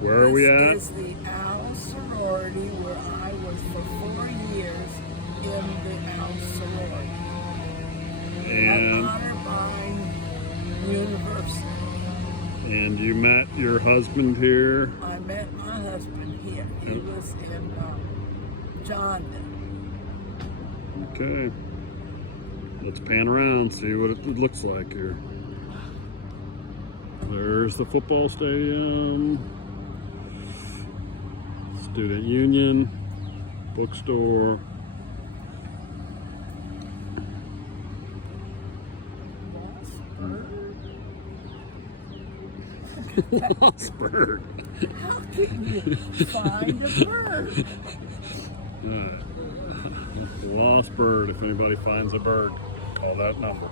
Where are we at? This is the Owl Sorority, where I was for 4 years in the Owl Sorority. And At Otterbein University. and you met your husband here? I met my husband here. He was in Johnson. Okay. Let's pan around, see what it looks like here. There's the football stadium, student union, bookstore. Lost bird. How can you find a bird? Lost bird. If anybody finds a bird, call that number.